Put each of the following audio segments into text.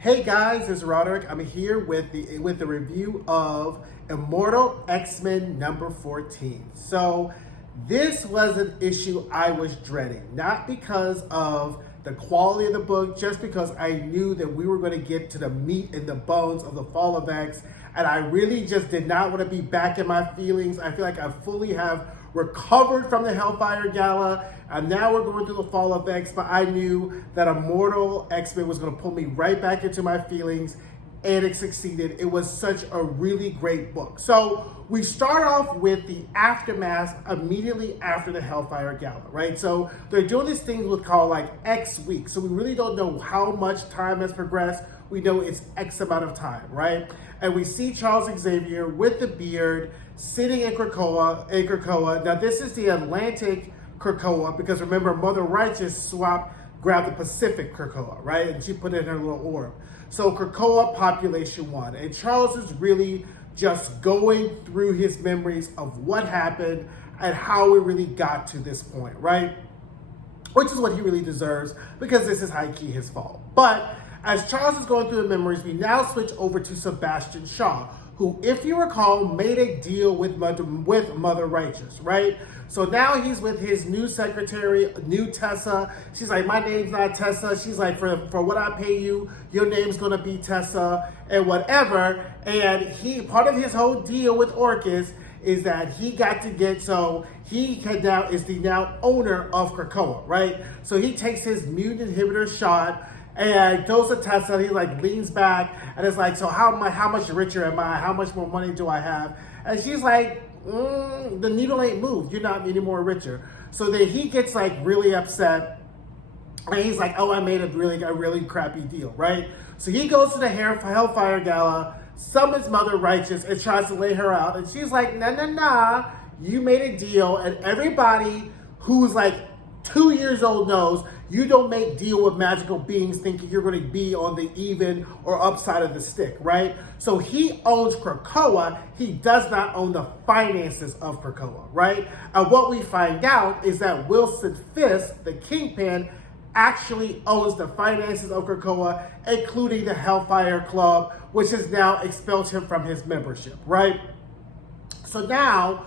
Hey guys, it's Roderick. I'm here with the review of Immortal X-Men number 14. So this was an issue I was dreading, not because of the quality of the book, just because I knew that we were going to get to the meat and the bones of the Fall of X, and I really just did not want to be back in my feelings. I feel like I fully have recovered from the Hellfire Gala, and now we're going through the Fall of X, but I knew that Immortal X-Men was going to pull me right back into my feelings, and it succeeded. It was such a really great book. So we start off with the aftermath immediately after the Hellfire Gala, right? So they're doing this thing with called like X weeks. So we really don't know how much time has progressed. We know it's X amount of time, right? And we see Charles Xavier with the beard sitting in Krakoa. Now this is the Atlantic Krakoa, because remember, Mother Righteous grabbed the Pacific Krakoa, right? And she put it in her little orb. So Krakoa population 1. And Charles is really just going through his memories of what happened and how we really got to this point, right? Which is what he really deserves, because this is high-key his fault. But as Charles is going through the memories, we now switch over to Sebastian Shaw, who, if you recall, made a deal with Mother Righteous, right? So now he's with his new secretary, new Tessa. She's like, my name's not Tessa. She's like, for what I pay you, your name's gonna be Tessa and whatever. And part of his whole deal with Orchis is that he got to get, so he is the now owner of Krakoa, right? So he takes his mutant inhibitor shot and goes to Tessa, and he like leans back and is like, so how much richer am I? How much more money do I have? And she's like, the needle ain't moved. You're not any more richer. So then he gets like really upset, and he's like, oh, I made a really crappy deal, right? So he goes to the Hellfire Gala, summons Mother Righteous, and tries to lay her out. And she's like, nah, you made a deal, and everybody who's like 2 years old knows you don't make deal with magical beings thinking you're going to be on the even or upside of the stick, right? So he owns Krakoa. He does not own the finances of Krakoa, right? And what we find out is that Wilson Fisk, the Kingpin, actually owns the finances of Krakoa, including the Hellfire Club, which has now expelled him from his membership, right? So now,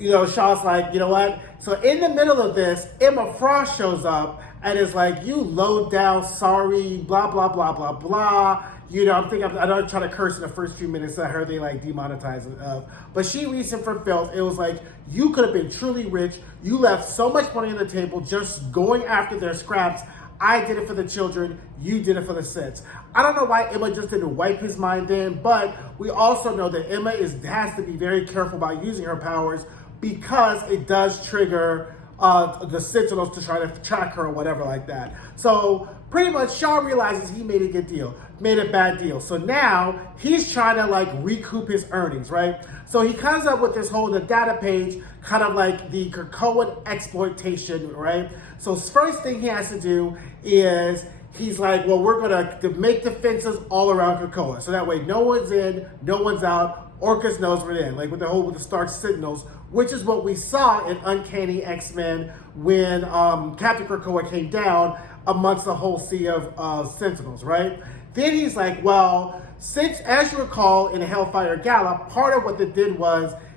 Shaw's like, you know what? So in the middle of this, Emma Frost shows up and is like, you low down, sorry, blah, blah, blah, blah, blah. I'm trying to curse in the first few minutes. I heard they like demonetize it. But she reads him for filth. It was like, you could have been truly rich. You left so much money on the table just going after their scraps. I did it for the children. You did it for the sets. I don't know why Emma just didn't wipe his mind then, but we also know that Emma has to be very careful about using her powers, because it does trigger the Sentinels to try to track her or whatever like that. So pretty much Shaw realizes he made a bad deal. So now he's trying to like recoup his earnings, right? So he comes up with this the data page, kind of like the Krakoan exploitation, right? So first thing he has to do is he's like, well, we're gonna make defenses all around Krakoa. So that way no one's in, no one's out. Orchis knows we're in, like with the Stark Sentinels, which is what we saw in Uncanny X-Men when Captain Krakoa came down amongst the whole sea of Sentinels, right? Then he's like, well, since, as you recall, in the Hellfire Gala, part of what they did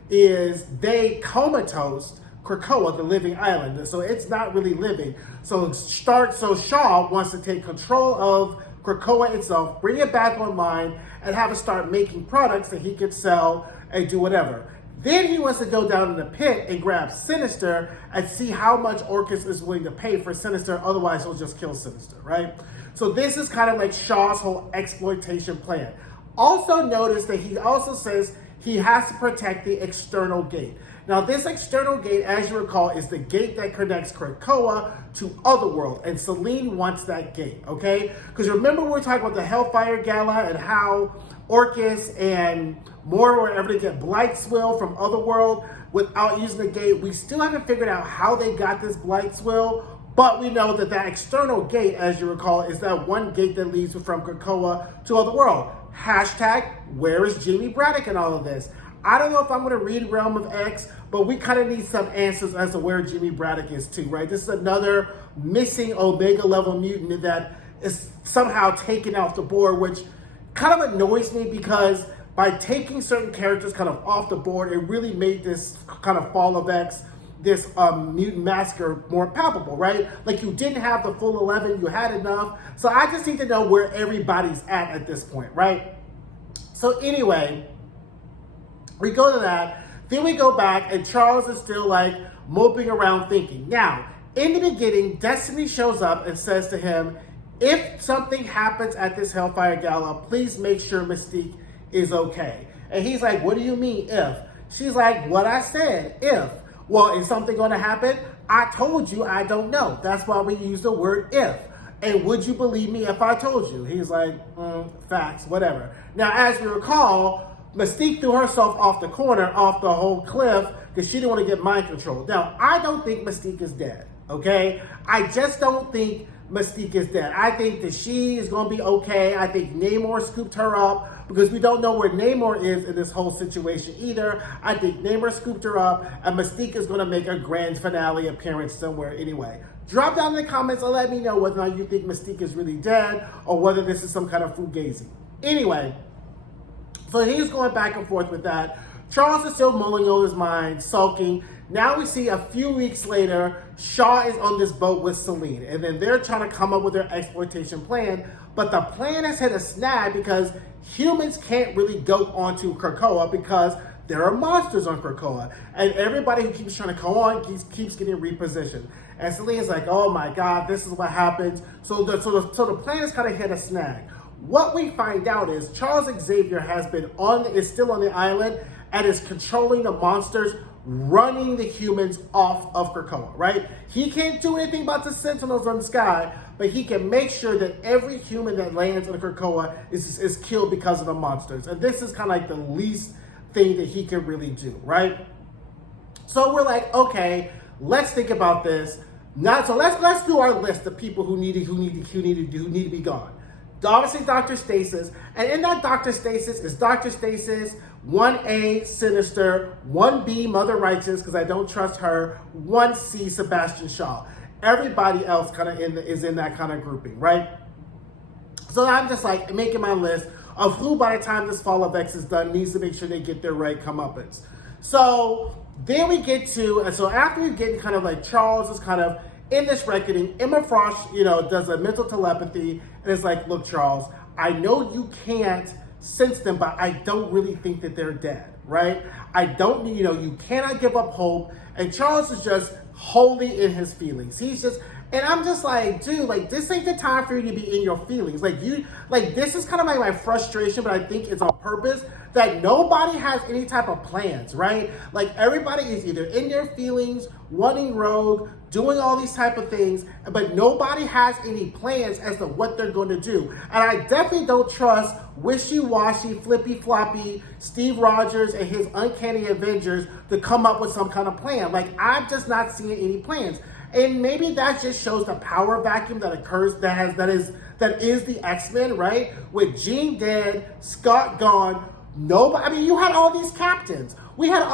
is they comatose Krakoa, the living island. So it's not really living. So Shaw wants to take control of Krakoa itself, bring it back online, and have it start making products that he could sell and do whatever. Then he wants to go down in the pit and grab Sinister and see how much Orchis is willing to pay for Sinister, otherwise he'll just kill Sinister, right? So this is kind of like Shaw's whole exploitation plan. Also notice that he also says he has to protect the external gate. Now this external gate, as you recall, is the gate that connects Krakoa to Otherworld, and Selene wants that gate, okay? Because remember we were talking about the Hellfire Gala and how Orchis and Moira were able to get Blightswill from Otherworld without using the gate. We still haven't figured out how they got this Blightswill, but we know that external gate, as you recall, is that one gate that leads from Krakoa to Otherworld. Hashtag, where is Jamie Braddock in all of this? I don't know if I'm going to read Realm of X, but we kind of need some answers as to where Jimmy Braddock is too, right? This is another missing Omega level mutant that is somehow taken off the board, which kind of annoys me because by taking certain characters kind of off the board, it really made this kind of Fall of X, this mutant massacre more palpable, right? Like you didn't have the full 11, you had enough. So I just need to know where everybody's at this point, right? So anyway, we go to that. Then we go back and Charles is still like moping around thinking. Now, in the beginning, Destiny shows up and says to him, if something happens at this Hellfire Gala, please make sure Mystique is okay. And he's like, what do you mean if? She's like, what I said, if. Well, is something going to happen? I told you I don't know. That's why we use the word if. And would you believe me if I told you? He's like, facts, whatever. Now, as we recall, Mystique threw herself off the corner, off the whole cliff, because she didn't want to get mind controlled. Now, I don't think Mystique is dead, okay? I just don't think Mystique is dead. I think that she is going to be okay. I think Namor scooped her up because we don't know where Namor is in this whole situation either. I think Namor scooped her up and Mystique is going to make a grand finale appearance somewhere anyway. Drop down in the comments and let me know whether or not you think Mystique is really dead or whether this is some kind of fugazi. Anyway, so he's going back and forth with that. Charles is still mulling on his mind, sulking. Now we see a few weeks later, Shaw is on this boat with Selene, and then they're trying to come up with their exploitation plan, but the plan has hit a snag because humans can't really go onto Krakoa because there are monsters on Krakoa, and everybody who keeps trying to go on keeps getting repositioned. And Selene's like, oh my God, this is what happens. So the plan has kind of hit a snag. What we find out is Charles Xavier is still on the island and is controlling the monsters, running the humans off of Krakoa, right? He can't do anything about the Sentinels on the sky, but he can make sure that every human that lands on Krakoa is killed because of the monsters. And this is kind of like the least thing that he can really do, right? So we're like, okay, let's think about this. Let's do our list of people who need to be gone. Obviously, Dr. Stasis, and in that Dr. Stasis is Dr. Stasis, 1A, Sinister, 1B, Mother Righteous, because I don't trust her, 1C, Sebastian Shaw. Everybody else kind of is in that kind of grouping, right? So I'm just like making my list of who, by the time this Fall of X is done, needs to make sure they get their right comeuppance. So then we get to, and so after we get kind of like Charles is kind of in this reckoning, Emma Frost, does a mental telepathy and is like, look, Charles, I know you can't sense them, but I don't really think that they're dead, right? I don't, you cannot give up hope. And Charles is just wholly in his feelings. And I'm just like, dude, like, this ain't the time for you to be in your feelings. This is kind of like my frustration, but I think it's on purpose, that nobody has any type of plans, right? Like, everybody is either in their feelings, running rogue, doing all these type of things, but nobody has any plans as to what they're going to do. And I definitely don't trust wishy-washy, flippy-floppy Steve Rogers and his uncanny Avengers to come up with some kind of plan. Like, I'm just not seeing any plans. And maybe that just shows the power vacuum that occurs, that is the X-Men, right? With Jean dead, Scott gone, nobody. You had all these captains. We had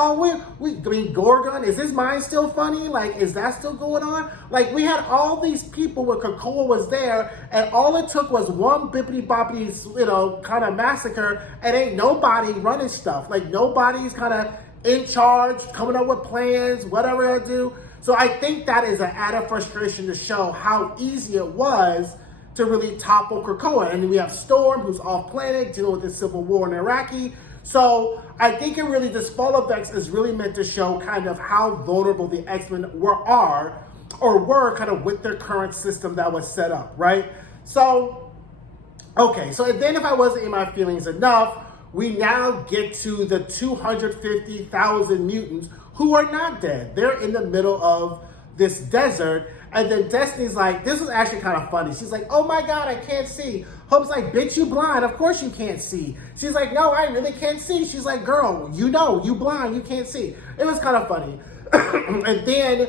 Gorgon, is his mind still funny? Like, is that still going on? Like, we had all these people when Krakoa was there, and all it took was one bippity-boppity, kind of massacre, and ain't nobody running stuff. Like, nobody's kind of in charge, coming up with plans, whatever they do. So I think that is an added frustration to show how easy it was to really topple Krakoa. And then we have Storm, who's off planet, dealing with the civil war in Iraqi. So I think this Fall of X is really meant to show kind of how vulnerable the X-Men were kind of with their current system that was set up, right? So, okay, so then if I wasn't in my feelings enough, we now get to the 250,000 mutants who are not dead. They're in the middle of this desert. And then Destiny's like, this is actually kind of funny. She's like, oh my God, I can't see. Hope's like, bitch, you blind. Of course you can't see. She's like, no, I really can't see. She's like, girl, you blind, you can't see. It was kind of funny. And then,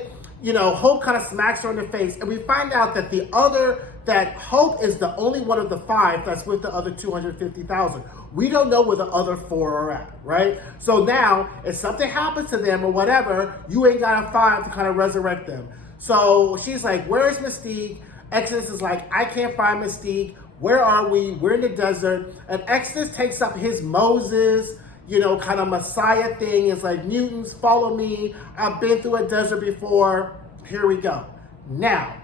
Hope kind of smacks her in the face. And we find out that Hope is the only one of the 5 that's with the other 250,000. We don't know where the other 4 are at, right? So now, if something happens to them or whatever, you ain't got a 5 to kind of resurrect them. So she's like, where's Mystique? Exodus is like, I can't find Mystique. Where are we? We're in the desert. And Exodus takes up his Moses, kind of Messiah thing. It's like, mutants, follow me. I've been through a desert before. Here we go. Now,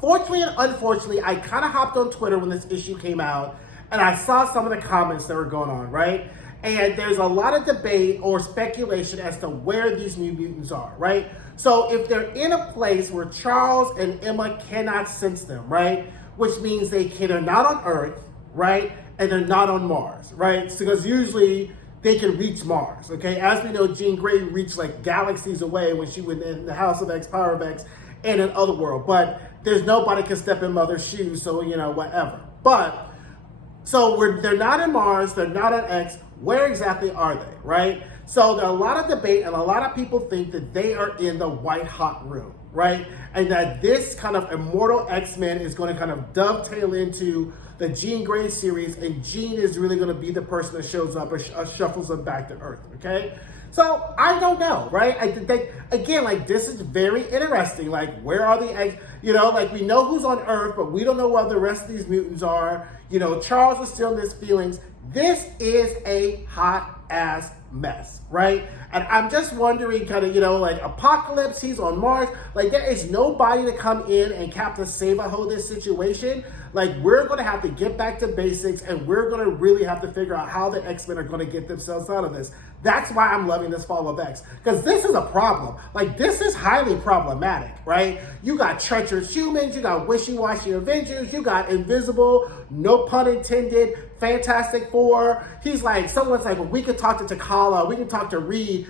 fortunately and unfortunately, I kind of hopped on Twitter when this issue came out, and I saw some of the comments that were going on, right? And there's a lot of debate or speculation as to where these new mutants are, right? So if they're in a place where Charles and Emma cannot sense them, right? Which means they're not on Earth, right? And they're not on Mars, right? Because usually they can reach Mars, okay? As we know, Jean Grey reached like galaxies away when she was in the House of X, Power of X, and in Otherworld. But there's nobody can step in Mother's shoes, so, whatever. But, so they're not in Mars, they're not on X. Where exactly are they, right? So there's a lot of debate, and a lot of people think that they are in the white hot room, right? And that this kind of Immortal X-Men is going to kind of dovetail into the Jean Grey series, and Jean is really going to be the person that shows up or shuffles them back to Earth, okay? So I don't know, right? I think, again, like, this is very interesting. Like, where are the X? Like, we know who's on Earth, but we don't know where the rest of these mutants are. Charles is still in his feelings. This is a hot ass mess, right? And I'm just wondering, kind of, like, Apocalypse, he's on Mars. Like, there is nobody to come in and Captain Save-A-Ho this situation. Like, we're going to have to get back to basics, and we're going to really have to figure out how the X-Men are going to get themselves out of this. That's why I'm loving this Fall of X, because this is a problem. Like, this is highly problematic, right? You got treacherous humans, you got wishy-washy Avengers, you got Invisible, no pun intended, Fantastic Four. Someone's like, well, we could talk to T'Challa, we can talk to Reed.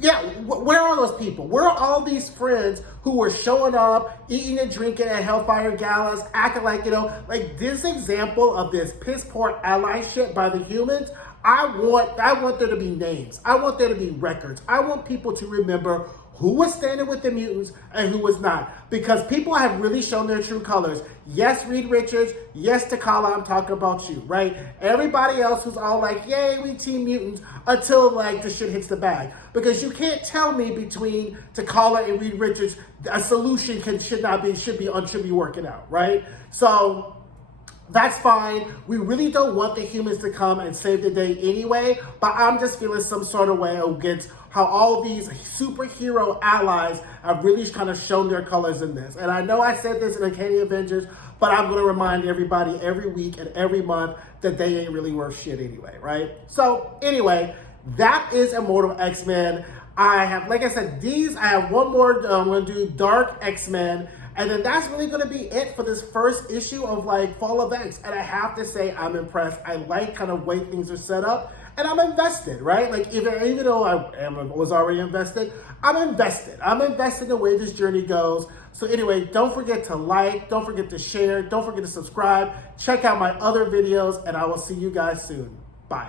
Yeah, where are those people? Where are all these friends who were showing up, eating and drinking at Hellfire Galas, acting like, like this example of this piss poor allyship by the humans? I want there to be names. I want there to be records. I want people to remember who was standing with the mutants and who was not. Because people have really shown their true colors. Yes, Reed Richards. Yes, T'Challa, I'm talking about you, right? Everybody else who's all like, yay, we team mutants, until like the shit hits the bag. Because you can't tell me between T'Challa and Reed Richards, a solution should be working out, right? So that's fine. We really don't want the humans to come and save the day anyway, but I'm just feeling some sort of way against how all these superhero allies have really kind of shown their colors in this. And I know I said this in Uncanny Avengers, but I'm going to remind everybody every week and every month that they ain't really worth shit anyway, right? So anyway, that is Immortal X-Men. I have, like I said, I have one more. I'm going to do Dark X-Men. And then that's really going to be it for this first issue of like Fall of X. And I have to say, I'm impressed. I like kind of way things are set up. And I'm invested, right? Like, even though I was already invested, I'm invested. I'm invested in the way this journey goes. So anyway, don't forget to like, don't forget to share, don't forget to subscribe. Check out my other videos, and I will see you guys soon. Bye.